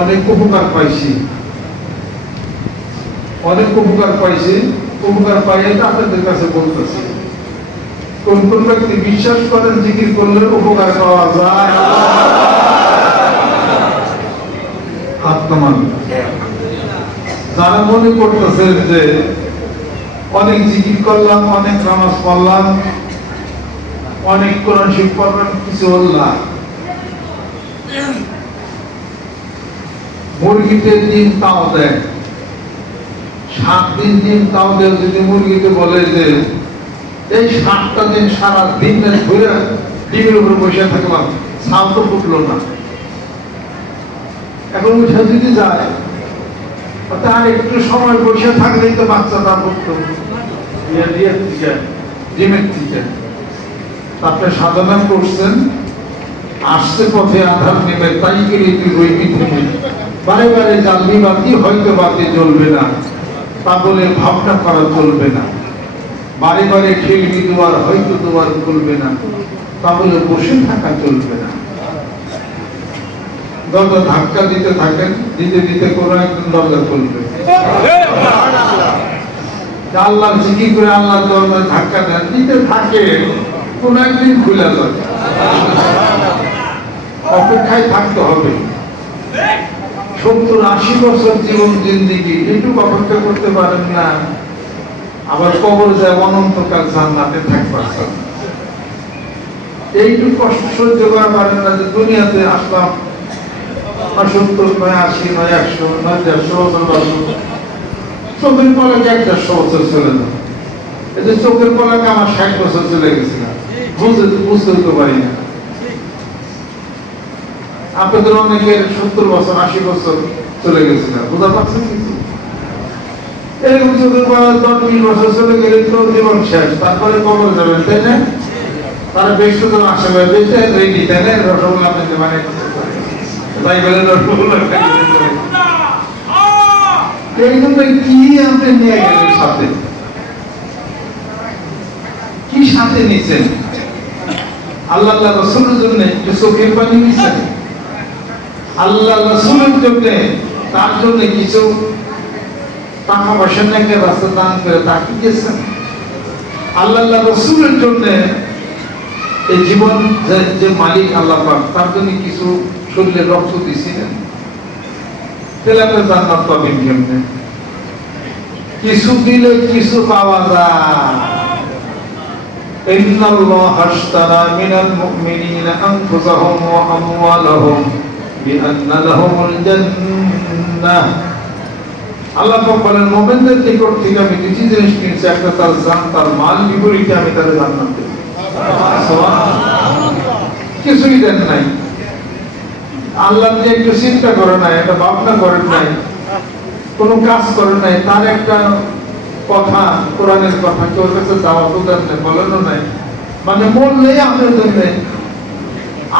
অনেক উপকার পাইছি। অনেক উপকার পাইছি। উপকার পাইয়ে তো আপনাদের কাছে বলতেছি। কোন কোন ব্যক্তি বিশ্বাস করেন জিকির করলে উপকার পাওয়া যায়? আত্মমান। যারা মনে করতেছে যে অনেক জিকির করলাম, অনেক নামাজ পড়লাম, অনেক কোরআন শিখ পড়লাম কিছু হল মুরগিতে ডিম তাও দেয়। সাত দিন ডিম তাও দেয় যদি মুরগিকে বলে যে এই সাতটা দিন সারা দিন ঘুরে ডিমের উপরে বসে থাকলাম সাল তো ফুটলো না। এখন উঠে যদি যায় তার একটু সময় বসে থাকলেই তো বাচ্চাটা ইয়ে ডিমের থেকে। আপনি সাধনা করছেন আসছে পথে আধার নেবে তাই করে তুই রইবি থেকে বারে বারে জানবি বাতি হয়তো বাতি জ্বলবে না। বলে ভাবনা করা চলবে না। বারে বারে খেলবি দুয়ার হয়তো দুয়ার খুলবে না। বলে বসে থাকা চলবে না। দরজা ধাক্কা দিতে থাকেন, দিতে দিতে কোনো একদিন দরজা খুলবে। আল্লাহ জিকি করে আল্লাহ দরজা ধাক্কা দেন, দিতে থাকে, কোন একদিন খুলে যাবে। অপেক্ষায় থাকতে হবে। সত্তর আশি বছর জীবন জিন্দিগি একটু অপেক্ষা করতে পারেন না। আবার কবর যায়, অনন্তকাল জান্নাতে থাকবার। এইটুকু কষ্ট সহ্য করা পারেন না যে দুনিয়াতে আসলাম। সত্তর নয়, আশি নয়, একশো নয়, দেড়শো বছর বাঁচবো। চোখের পলাকে এক দেড়শো বছর চলে যাবে। এই যে চোখের পলাকে আমার ষাট বছর চলে গেছিলাম বুঝতে বুঝতে পারি না। আপনাদের অনেকের সত্তর বছর, আশি বছর চলে গেছে বোঝা এরকম চোখের দশ বিশ বছর চলে গেলে তো জীবন শেষ। তারপরে কবর যাবেন, তাই না? তারা বেশ তো আসে বেশি রেডি, তাই না? রসগোল্লা মানে তাই বলে রসগোল্লা কি আপনি নিয়ে গেলেন সাথে? কি সাথে নিছেন? আল্লাহ আল্লাহ, রসুলের জন্য চোখের পানি নিছেন? আল্লাহ রসুলের জন্য তার জন্য কিছু টাকা পয়সা নাকি রাস্তা দান করে তাকে গেছেন আল্লাহ আল্লাহ রসুলের জন্য এই জীবন যে- যে মালিক আল্লাহ পাক তার জন্য কিছু শরীরে রক্ত দিছিলেন তাহলে আপনি জান্নাত পাবেন কেমনে কিছু দিলে কিছু পাওয়া যায় إن الله اشترى من المؤمنين أنفسهم وأموالهم بأن لهم الجنة আল্লাহ পাক বলেন মোমেনদের নিকট থেকে আমি কিছু জিনিস কিনছি একটা তার জান তার মাল বিপরীতে আমি তাদের জান্নাত দেব কিছুই দেন নাই আল্লাহ যে একটু চিন্তা করে নাই একটা ভাবনা করেন নাই কোনো কাজ করেন নাই তার একটা কথা কোরআনের কথা কেউ কাছে দাওয়া তো দেন নাই বলেনও নাই মানে বললেই আপনার জন্য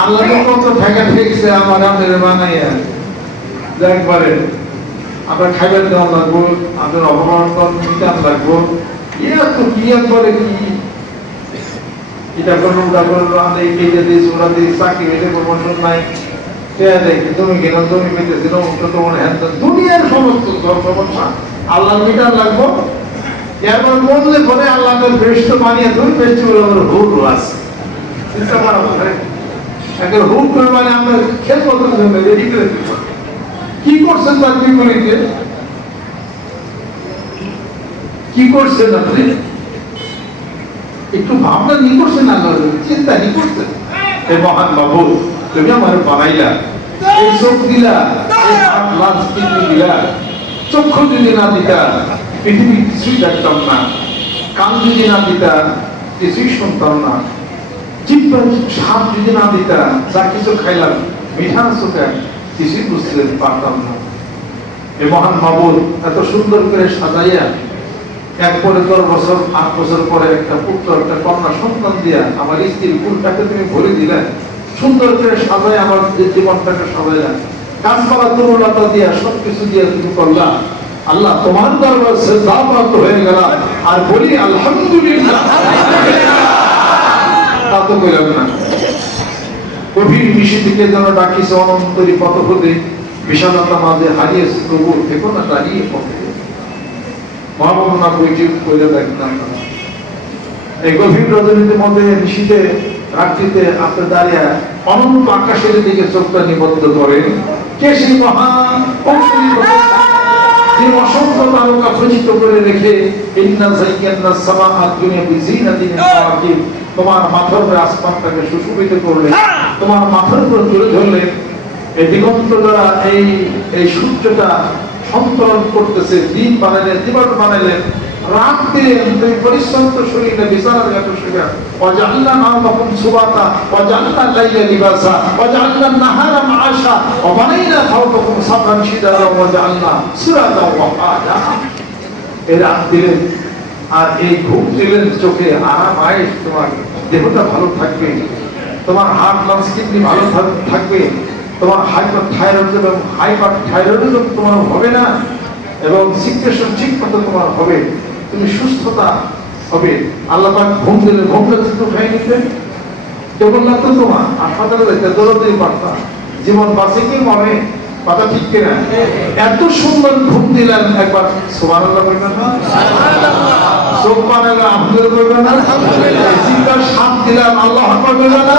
আল্লাহ আমার বানাইয়া। একবারে আপনার খাইবার দেওয়া লাগবো নিতাম লাগবো। কি কি? এটা দিয়েছি ওরা প্রমোশন নাই। সমস্ত আল্লাহ মিটার লাগবো। এরপর আল্লাহকে বেষ্ট বানিয়ে দুই আমার হুর আছে। একটা হুক করে মানে আমরা খেল বদল জন্য রেডি করে কি করছেন তার বিপরীতে? কি করছেন আপনি? একটু ভাবনা নি করছেন আল্লাহ চিন্তা নি করছেন? হে মহান বাবু, তুমি আমার বানাইলা। এই চোখ দিলা লাজ কিডনি দিলা, চক্ষু যদি না দিতা পৃথিবী কিছুই দেখতাম না, কান যদি না দিতা, কিছুই শুনতাম না। যদি না যা কিছু খাইলাম, মিঠা চোখে কিছুই বুঝতে পারতাম না। এ মহান এত সুন্দর করে সাজাইয়া দশ বছর, আট বছর পরে একটা পুত্র, একটা কন্যা সন্তান দিয়া আমার স্ত্রীর ফুলটাকে তুমি ভরে সুন্দর করে আমার জীবনটাকে সাজাইলা গাছপালা, তরুণতা দিয়া, সবকিছু দিয়া তুমি করলা আল্লাহ তোমার দরবার হয়ে গেল। আর বলি, আলহামদুলিল্লাহ। তো কইলাম না। গভীর মিশি থেকে যেন ডাকিছে অনন্তরী পথ হতে বিশালতা মাঝে হারিয়েছে তবু থেকো না দাঁড়িয়ে পথে। মহামনা বইটি করে দেখতাম এই গভীর রজনীতির মধ্যে নিশীতে রাত্রিতে আপনি দাঁড়িয়ে অনন্ত আকাশের দিকে চোখটা নিবদ্ধ করেন কে সেই মহান তিনি অসংখ্য তারকা খচিত করে রেখে, ইন্না যাইয়ান্না সামা আদ-দুনিয়া বিজিনাতিন কাওয়াকিব তোমার মাথার উপরে আসমানটাকে সুশোভিত করলে তোমার মাথার উপর তুলে ধরলে এই দিগন্ত দ্বারা এই এই সূর্যটা সন্তরণ করতেছে দিন বানালেন দিবস বানালেন রাত দিলেন তুমি পরিশ্রান্ত শরীরে বিছানার কাছে শুয়ে ওয়াজাল্লা নাওমাকুম সুবাতা ওয়াজাল্লা লাইলা লিবাসা ওয়াজাল্লা নাহারা মাআশা ওয়াবানাইনা ফাওকাকুম সাবরান শিদারা ওয়াজাল্লা সিরাজা ওয়াহাজা এই রাত দিলেন আর এই ঘুম দিলেন চোখে আরাম আয়েস তোমার দেহটা ভালো থাকবে, তোমার হার্ট লাংস কিডনি ভালো থাকবে, তোমার হাইপার থাইরয়েড এবং হাইপার থাইরয়েডিজম তোমার হবে না, এবং সিকুয়েশন ঠিক মতো তোমার হবে, তুমি সুস্থতা হবে। আল্লাহ পাক ঘুম দিলে ঘুম দিলে তো উঠাই নিতে কেমন তো তোমার, হাসপাতালে যেতে দৌড়তেই পারতাম জীবন বাঁচে কি মনে কথা ঠিক কিনা? এত সুন্দর ঘুম দিলেন একবার সোমান আল্লাহ বলবেন না? সাপ দিলাম আল্লাহ না?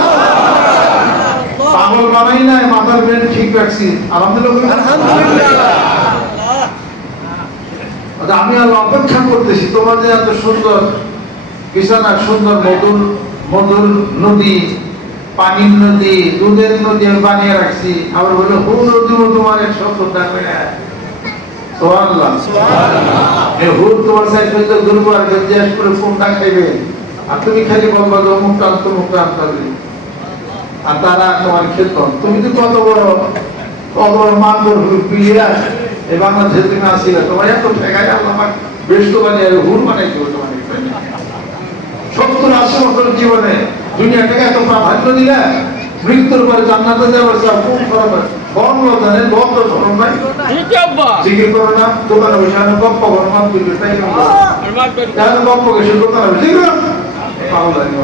পাগল বানাই নাই মাথার ব্রেন ঠিক রাখছি আলহামদুলিল্লাহ? আচ্ছা, আমি আর অপেক্ষা করতেছি তোমার যে এত সুন্দর বিছানা সুন্দর মধুর মধুর নদী পানির নদী দুধের নদী আমি বানিয়ে রাখছি। আবার বলে হু নদী তোমার তোমার সাইড হইতে দুর্বার জিজ্ঞেস করে কোনটা খাইবে? আর তুমি খালি বলবা যে তারা তোমার খেত। তুমি তো কত বড় কত বড় মান করবে প্লেয়ার এই বাংলাদেশে তুমি আসিলা। তোমার এত ঠেকাই আল্লাহ বেশ তো বানিয়ে হুর বানাই দিও তোমার সত্তর আশি বছর জীবনে দুনিয়াটাকে এত প্রাধান্য দিলে মৃত্যুর পরে জান্নাতে যাবার চাও কোন জানেন নাই জিকির করো না দোকানে বসে আনো গপ্প করো মাপ দিবে তাই না কেন গপ্প গেছে দোকানে বসে। জিকির করো। পাগল লাগে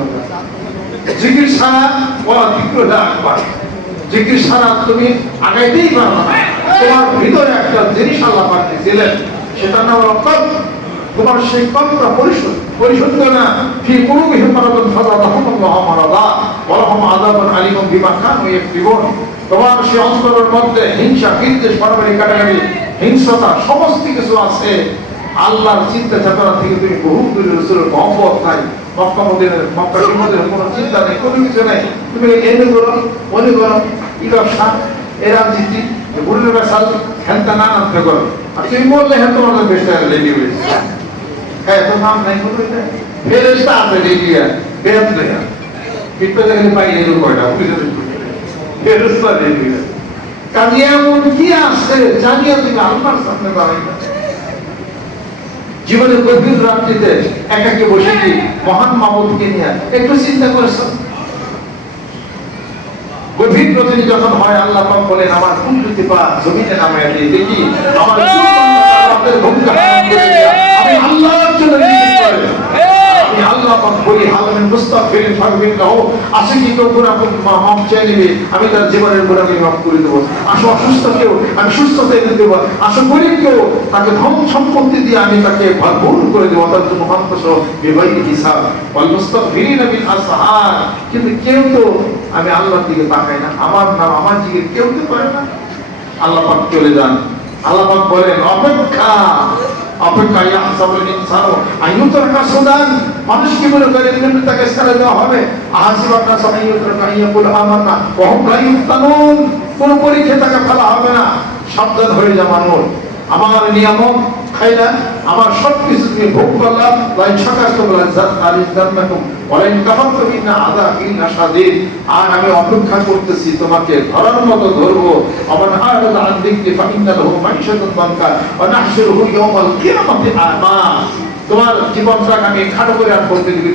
জিকির ছাড়া বলা জিকির একবার জিকির ছাড়া তুমি আগাইতেই পারো না। তোমার ভিতরে একটা জিনিস আল্লাহ পাক দিলেন সেটার নাম কল্প। তোমার সেই কল্পটা পরিশোধ পরিশোধ করে না, ফি কুলুবিহিম মারাদুন ফাযাদাহুমুল্লাহ মারাদা ওয়া লাহুম আযাবুন আলীমুন বিমা কানু তোমার অন্তরের মধ্যে হিংসা, বিদ্বেষ কাটাকাটি হিংসতা সমস্ত কিছু আছে। আল্লাহর চিন্তা চেতনা থেকে তুমি বহু দূরে রসুলের নাই। মক্কা মদিনের মক্কা মদিনের কোনো চিন্তা নেই, কোনো কিছু নেই। তুমি এনে করো মনে করো ই ব্যবসা এ রাজনীতি বুড়ির বেসাল হ্যানটা না করো। আর তুমি বললে হ্যাঁ তোমাদের বেশ রেডি হ্যাঁ নাম নাই কোনো এটা ফেরেস্তা আছে বেদ দেখলে পাই কয়টা? ফেরেস্তা কাজে এমন কি আছে জানিয়ে তুমি আল্লাহর সামনে দাঁড়াই না। জীবনের গভীর রাত্রিতে একাকে বসে কি মহান মামুদকে নিয়ে একটু চিন্তা করেছ গভীর রজনী যখন হয় আল্লাহ পাক বলেন আমার কুণ্ডুতি পা জমিনে নামে দিয়ে দেখি আমার রাতের ভূমিকা পালন করে দেয়া। আমি আল্লাহর জন্য জিকির করি। আমি আল্লাহ পাক বলি হালমিন মুস্তাগফিরিন ফাগফির লাহু। আসে কি কেউ গুনাহ মাফ চেয়ে নিবে, আমি তার জীবনের গুনাহ আমি মাফ করে দেবো। আসো অসুস্থ কেউ, আমি সুস্থতা এনে দেবো আসো গরিব কেউ, তাকে ধন সম্পত্তি দিয়ে আমি তাকে ভরপুর করে দেবো। তার জন্য মহান্তস বিবাহী হিসাব। ওয়াল মুস্তাগফিরিন বিল আসহার। কিন্তু কেউ তো আমি আল্লাহর দিকে তাকাই না। আমার নাম, আমার দিকে কেউ তো করে না। আল্লাহ পাক চলে যান। আল্লাহ পাক বলেন, অপেক্ষা। অপেক্ষা ইয়াহসাবুল ইনসানু আইয়ুতরাকা সুদান মানুষ কি মনে করে এমনি তাকে ছেড়ে দেওয়া হবে। আহাসিবাকা সামাইয়ুতরাকা ইয়াকুল আমান্না ওয়া হুম লা ইফতানুন কোন পরীক্ষা তাকে ফেলা হবে না। শব্দ ধরে যা মানুষ। আমার নিয়ামক খাইলা আমার সব তুমি ভোগ করলাম। সকাশ আর আমি অপেক্ষা করতেছি, তোমাকে ধরার মতো আমার মাইশাতান দানকা ওয়া নাহশুরুহু ইয়াওমাল কিয়ামাতি আমা। তোমার জীবনটাকে আমি খাটো করে আর বলতে দিবি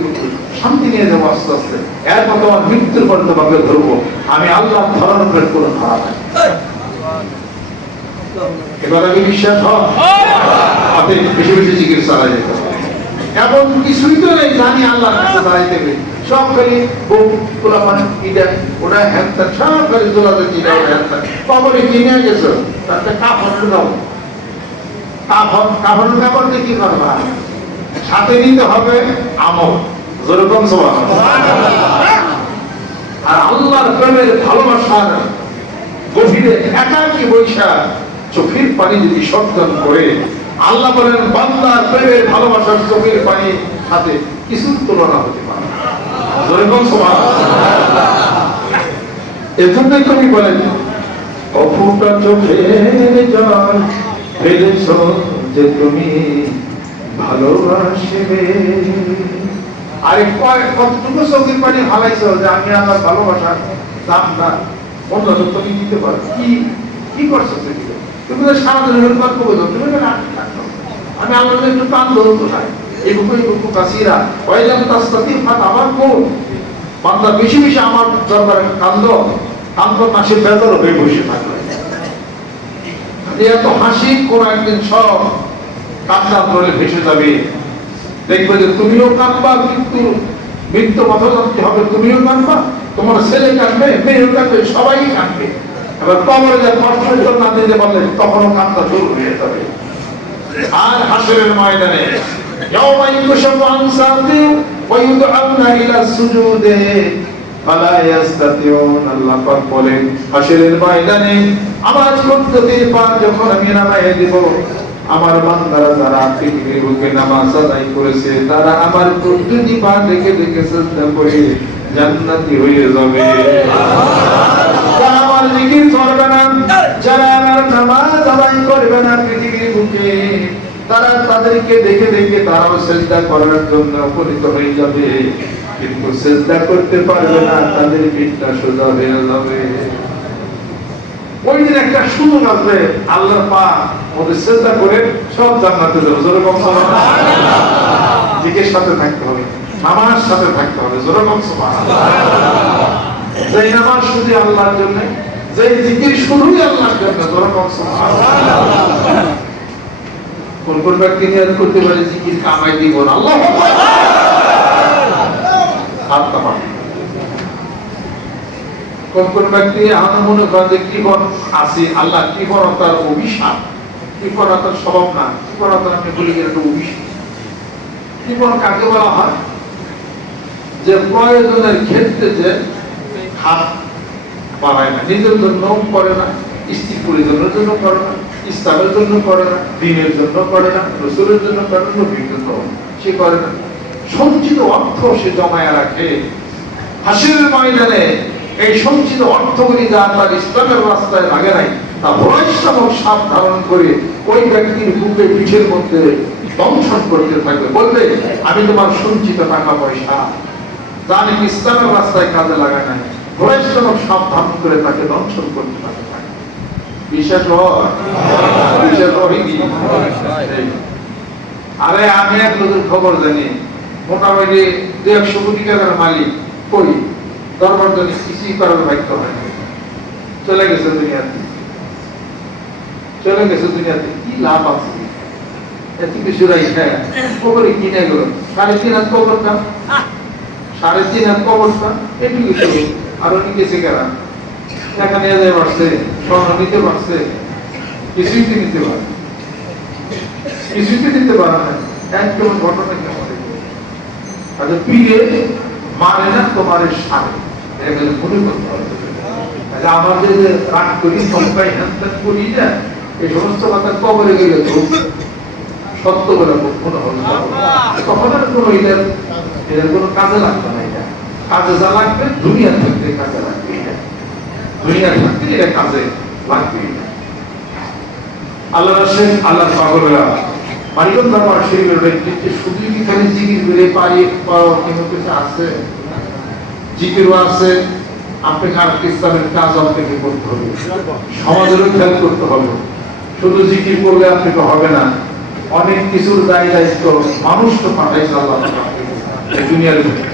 শান্তি নিয়ে যাব আস্তে আস্তে। এরপর তোমার মৃত্যুর পর তোমাকে ধরবো। আমি আল্লাহ ধরার কোনো ধরা নাই। এবার আমি বিশ্বাস হয় আপনি বেশি বেশি চিকিৎসা যেতে। হবে। এমন কিছুই তো নেই, জানি আল্লাহর কাছে দাঁড়াই দেবে সব খালি বউ ওটা সব খালি কিনা ওটা। কবরে তাতে কাপড় কাপড় কি করবা? সাথে নিতে হবে আমল। যেরকম সবার আর আল্লাহর প্রেমের ভালোবাসার গভীরে একাকি বৈশা, চোখের পানি যদি সর্জন করে আল্লাহ বলেন, বান্দার প্রেমের ভালোবাসার চোখের পানি সাথে কিছু তুলনা হতে পারে। না। এজন্যই তুমি বলেন, অফুটা চোখের জল ফেলেছ যে তুমি ভালোবাসবে। আরে কতটুকু চোখের পানি হালাইছো যে আমি আমার ভালোবাসার দামটা অন্য তুমি দিতে পারো। কি কি করছ তুমি? তুমি তো সারা দিনের গল্প তুমি থাকতো আমি আল্লাহ একটু টান ধরতো না এই বুকু এই বুকু কাসিরা। ওয়াইলাম তাস্তাতি ফাত আমার কোন বান্দা বেশি বেশি আমার কান্দ কান্দ হয়ে বসে থাকবে। এত হাসি কোন একদিন সব তলে ভেসে যাবে। দেখবে যে তুমিও কাঁদবা, কিন্তু মৃত্যু মতলব্ধি হবে, তুমিও কাঁদবা। তোমার ছেলে কাঁদবে, মেয়েও কাঁদবে, সবাই কাঁদবে। এবার কবরে যে কষ্ট না দিতে পারলে তখনও কান্না শুরু হয়ে যাবে। আর হাসরের ময়দানে। ইয়াউমা ইউশাফু আন ওয়া ইউদআউনা ইলা সুজুদে। ফালা ইয়াস্তাতিউন, আল্লাহ পাক বলেন, হাসরের ময়দানে আমার কুদরতের পা যখন আমি নামায় দেব, আমার বান্দারা যারা পৃথিবীর বুকে নামাজ আদায় করেছে, তারা আমার কুদরতি পা দেখে দেখে সাজদা করে জান্নাতি হয়ে যাবে। সুবহানাল্লাহ আমার জিকির করবে না। যারা আমার নামাজ আদায় করবে না পৃথিবীর বুকে তারা তাদেরকে দেখে দেখে তারাও চেষ্টা করার জন্য উপনীত হয়ে যাবে। কিন্তু চেষ্টা করতে পারবে না তাদের পিঠটা সোজা হয়ে যাবে। ওই দিন একটা সুযোগ আসবে আল্লাহর পা ওদের চেষ্টা করে সব জান্নাতে যাবে। যেরকম দিকের সাথে থাকতে হবে নামাজ সাথে থাকতে হবে। যেরকম নামাজ শুধু আল্লাহর জন্য যেই জিকির শুধুই আল্লাহর জন্য, কোন কোন ব্যক্তি নিয়াত করতে পারে জিকির কামাই দিব না, আল্লাহ কোন কোন ব্যক্তি আমার মনে করেন যে কৃপণ আছে, আল্লাহ কৃপণতার অভিশাপ, কৃপণতার স্বভাব না কৃপণতা আপনি বলি একটা অভিশাপ। কৃপণ কাকে বলা হয়? যে প্রয়োজনের ক্ষেত্রে যে হাত না নিজের জন্য করে না, স্ত্রী পরিজনের জন্য করে না জন্য করে না, দিনের জন্য করে না, রসুলের জন্য করে না, নবীর জন্য সে করে না। সঞ্চিত অর্থ সে জমায় রাখে। ময়দানে এই সঞ্চিত অর্থগুলি যা তার ইসলামের রাস্তায় লাগে নাই, তা সাপ ধারণ করে ওই ব্যক্তির বুকে পিঠের মধ্যে দংশন করতে থাকবে। বলবে, আমি তোমার সঞ্চিত টাকা পয়সা, যা নাকি ইসলামের রাস্তায় কাজে লাগায় নাই বৈষ্ণব সাপ ধারণ করে তাকে দংশন করতে থাকে বিশ্বাস বিশ্বাস আরে আমি এক লোকের খবর জানি। মোটামুটি দু একশো কোটি টাকার মালিক কই? দরবার জন্য কিছুই করার ভাগ্য হয় চলে গেছে দুনিয়াতে। চলে গেছে দুনিয়াতে। কি লাভ আছে? এত কিছু রাইখা কবরে কিনে গেল সাড়ে তিন হাত কবর দাম সাড়ে তিন হাত কবর দাম এটুকু আরও নিকেছে কেনা টাকা নিয়ে যায় পারছে স্বর্ণ নিতে পারছে নিতে পারে কিছুই তো নিতে পারে না। একদম ঘটনা কেমন আচ্ছা পীরে মানে না তোমার সারে? মনে করতে হবে। আচ্ছা আমার যে করি করি এই সমস্ত কথা গেলে তো আর কোনো কোনো কাজে লাগবে না। কাজে যা লাগবে, দুনিয়া থাকতে কাজে লাগবে দুনিয়া থাকতে এটা কাজে লাগবে আল্লাহ আল্লাহ শরীফের ব্যক্তিত্বে শুধু কি খালি কিছু আছে আছে ইসলামের কাজ আপনাকে করতে হবে? সমাজেরও খেয়াল করতে হবে। শুধু জিকির করলে আপনাকে হবে না। অনেক কিছুর দায় দায়িত্ব মানুষ তো পাঠাইছে আল্লাহ। দুনিয়ার।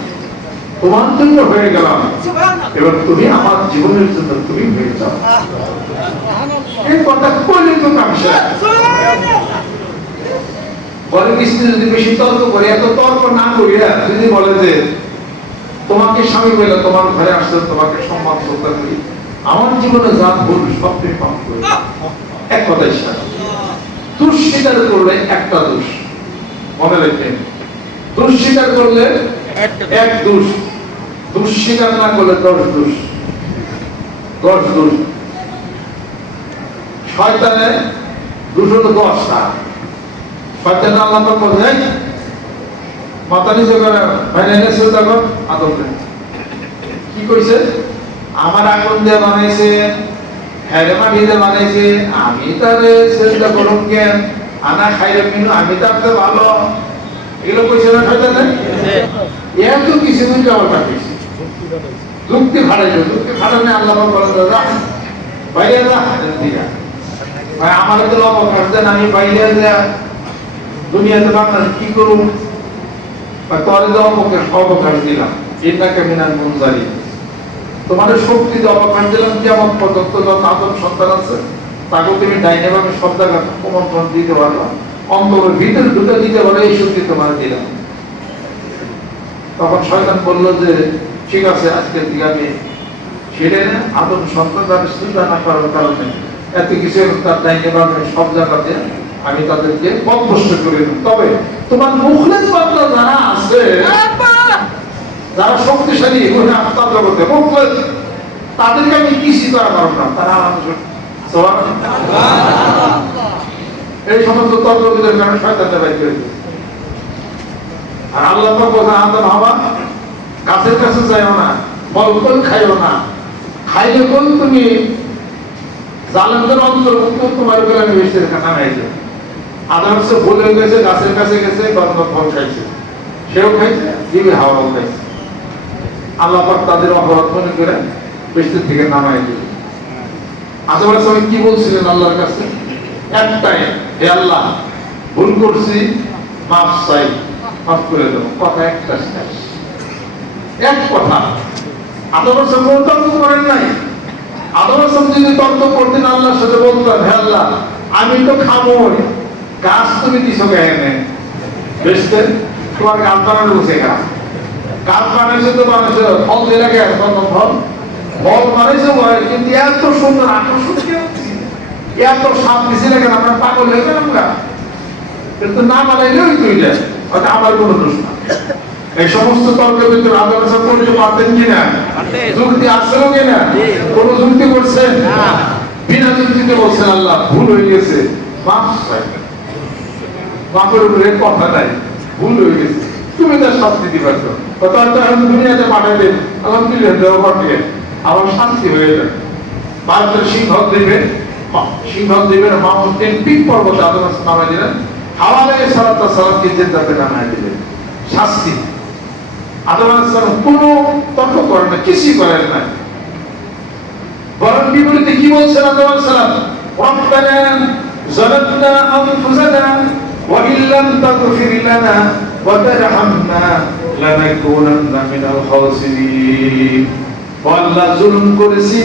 তোমার জন্য হয়ে গেলাম। এবার তুমি আমার জীবনের জন্য তুমি হয়ে যাও। এই কথা বলে তো কামসা বলে স্ত্রী যদি বেশি তর্ক করে এত তর্ক না করিয়া যদি বলে যে তোমাকে স্বামী বলে তোমার ঘরে আসলে তোমাকে সম্মান শ্রদ্ধা করি আমার জীবনে যা ভুল সব তুমি পাপ করে এক কথাই সার দুঃস্বীকার করলে একটা দোষ। মনে রাখবেন দুঃস্বীকার করলে এক দোষ। দুঃস্বীকার না করলে দশ দোষ। দশ দোষ। শয়তানের দোষ হলো দশটা শয়তান আল্লাহ বলে মাথা নিচে করে শ্রদ্ধা কর আদর দেন কি কইছে? আমার আগুন দিয়ে বানাইছে হ্যারে মাটি দিয়ে বানাইছে আমি তারে শ্রদ্ধা করুন কেন? আনা খাইলে মিনু আমি তার তো ভালো। এগুলো কইছে না শয়তানে? এত কিছু কিন্তু আমার পাঠিয়েছে খাটানে আল্লাহ বাইরে দিয়া ভাই, আমার তো আমি বাইরে দুনিয়াতে কি করুন বা তলে তো অবকাশ দিলাম। তোমাদের দিলাম কেমন পর্যন্ত যত আদম সন্তান আছে। তাকে তুমি ডাইনে ভাবে সব কুমন্ত্রণ দিতে পারবা। অন্তরের ভিতরে ঢুকে দিতে পারো, এই শক্তি তোমার দিলাম। তখন শয়তান বলল যে ঠিক আছে আজকের দিকে আমি ছেড়ে না আদম সন্তান চিন্তা না করার কারণে এত কিছু তার ডাইনে ভাবে সব জায়গাতে আমি তাদেরকে পথভ্রষ্ট করে দেব তবে তোমার মুখলেস বান্দা যারা আছে যারা শক্তিশালী এগুলো আত্মার জগতে মুখলেস তাদেরকে আমি কিছুই করা পারব না তারা এই সমস্ত তর্কবিদের কারণে শয়তানটা বাইর করে আর আল্লাহ বলেন আদম হাওয়া গাছের কাছে যাইও না ফল ফল খাইও না। খাইলে কোন তুমি জালেমদের অন্তর্ভুক্ত তোমার উপরে আমি বেশি রেখা নামাই যাই আদম সে ভুলে গেছে, গাছের কাছে গেছে গন্ধ ফল খাইছে। সেও খাইছে দিবি হাওয়াও খাইছে। আল্লাহ পাক তাদের অপরাধ মনে করে বৃষ্টির থেকে নামাই দিবে আদম আলাইহিস সালাম কি বলছিলেন আল্লাহর কাছে? একটাই, হে আল্লাহ, ভুল করছি, মাফ চাই, মাফ করে দেবো কথা একটা শেষ। এক কথা সালাম কোনো তর্ক করেন নাই। আদম যদি তর্ক করতেন আল্লাহর সাথে বলতেন হে আল্লাহ, আমি তো খাব গাছ তুমি দিছো কেন? তোমার গাছ বানানো বসে গাছ গাছ বানাইছে তো বানাইছে ফল দিয়ে রাখে ফল ফল? কিন্তু এত সুন্দর আকর্ষণ এত সাপ দিছে না কেন? আমরা পাগল হয়ে গেলাম গা। কিন্তু না বানাইলেও তুই যায় ওটা আমার কোনো দোষ না। এই সমস্ত তর্কের ভিতরে আলোচনা করতে পারতেন কিনা? যুক্তি আসলো কিনা? কোন যুক্তি করছেন? বিনা যুক্তিতে বলছেন আল্লাহ ভুল হয়ে গেছে। বাপের উপরে কথা নাই ভুল হয়ে গেছে। তুমি তার শাস্তি দিবার তো তার এখন দুনিয়াতে পাঠাবে আলহামদুলিল্লাহ ঘটে আমার শাস্তি হয়ে যায় ভারতের সিংহ দেবে সিংহ দেবের মাউন্টেন পিক পর্বত আদম নামা দিলেন। হাওয়া লাগে সালাত সালামকে জেদ্দাতে নামায় দিলেন। শাস্তি। আদম সালাম কোনো তর্ক করেন না কিছুই করেন না বরং বিপরীতে কি বলছেন আদম সালাম ربنا ظلمنا أنفسنا وإن لم تغفر لنا وترحمنا لنكونن من الخاسرين ও আল্লাহ জুলুম করেছি